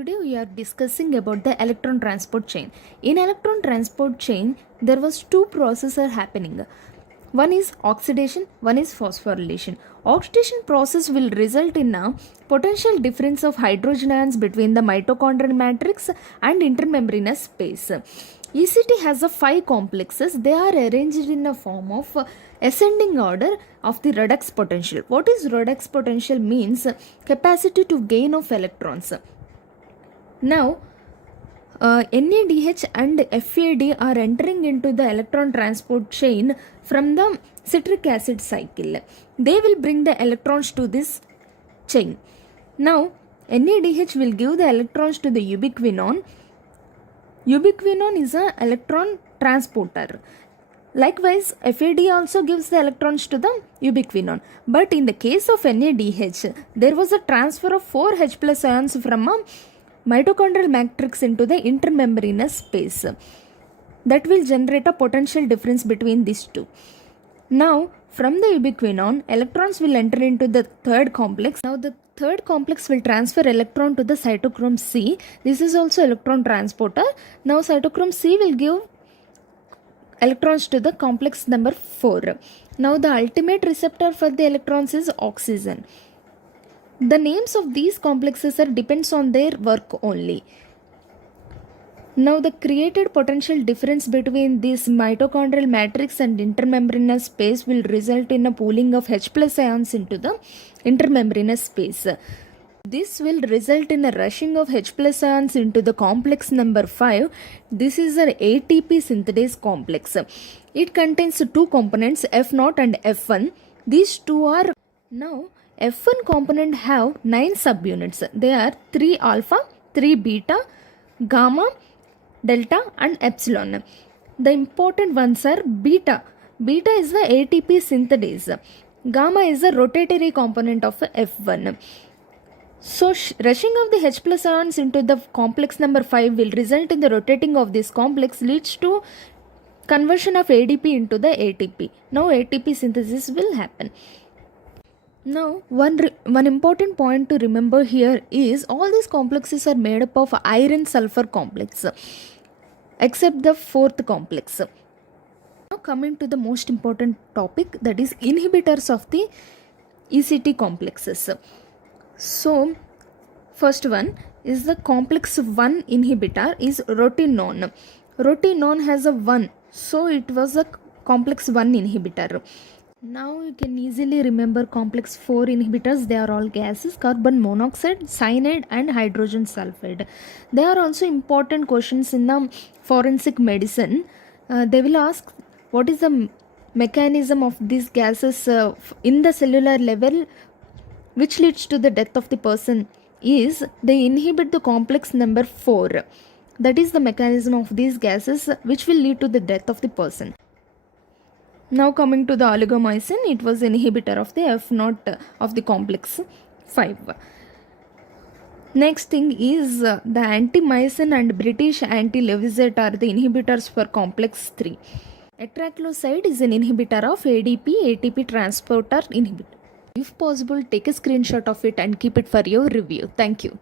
Today we are discussing about the electron transport chain. In electron transport chain, there was two processes happening. One is oxidation, one is phosphorylation. Oxidation process will result in a potential difference of hydrogen ions between the mitochondrial matrix and intermembranous space. ECT has a 5 complexes. They are arranged in a form of ascending order of the redox potential. What is redox potential means? Capacity to gain of electrons. Now, NADH and FAD are entering into the electron transport chain from the citric acid cycle. They will bring the electrons to this chain. Now, NADH will give the electrons to the ubiquinone. Ubiquinone is an electron transporter. Likewise, FAD also gives the electrons to the ubiquinone. But in the case of NADH, there was a transfer of 4 H plus ions from a mitochondrial matrix into the intermembranous space. That will generate a potential difference between these two. Now, from the ubiquinone, electrons will enter into the third complex. Now, the third complex will transfer electron to the cytochrome C. This is also electron transporter. Now, cytochrome C will give electrons to the complex number 4. Now, the ultimate receptor for the electrons is oxygen. The names of these complexes depends on their work only. Now the created potential difference between this mitochondrial matrix and intermembranous space will result in a pooling of H plus ions into the intermembranous space. This will result in a rushing of H plus ions into the complex number 5. This is an ATP synthetase complex. It contains two components F0 and F1. These two are now F1 component have 9 subunits. They are 3 alpha, 3 beta, gamma, delta and epsilon. The important ones are beta. Beta is the ATP synthetase. Gamma is the rotatory component of F1. So rushing of the H plus ions into the complex number 5 will result in the rotating of this complex leads to conversion of ADP into the ATP. Now ATP synthesis will happen. Now, one important point to remember here is all these complexes are made up of iron-sulfur complex, except the fourth complex. Now, coming to the most important topic, that is inhibitors of the ECT complexes. So, first one is the complex 1 inhibitor is rotenone. Rotenone has a 1, so it was a complex 1 inhibitor. Now you can easily remember complex 4 inhibitors. They are all gases: carbon monoxide, cyanide and hydrogen sulfide. They are also important questions in the forensic medicine. They will ask what is the mechanism of these gases in the cellular level which leads to the death of the person. Is they inhibit the complex number 4. That is the mechanism of these gases which will lead to the death of the person. Now coming to the oligomycin, it was inhibitor of the F0 of the complex 5. Next thing is the antimycin and British anti-levizet are the inhibitors for complex 3. Etracloside is an inhibitor of ADP, ATP transporter inhibitor. If possible, take a screenshot of it and keep it for your review. Thank you.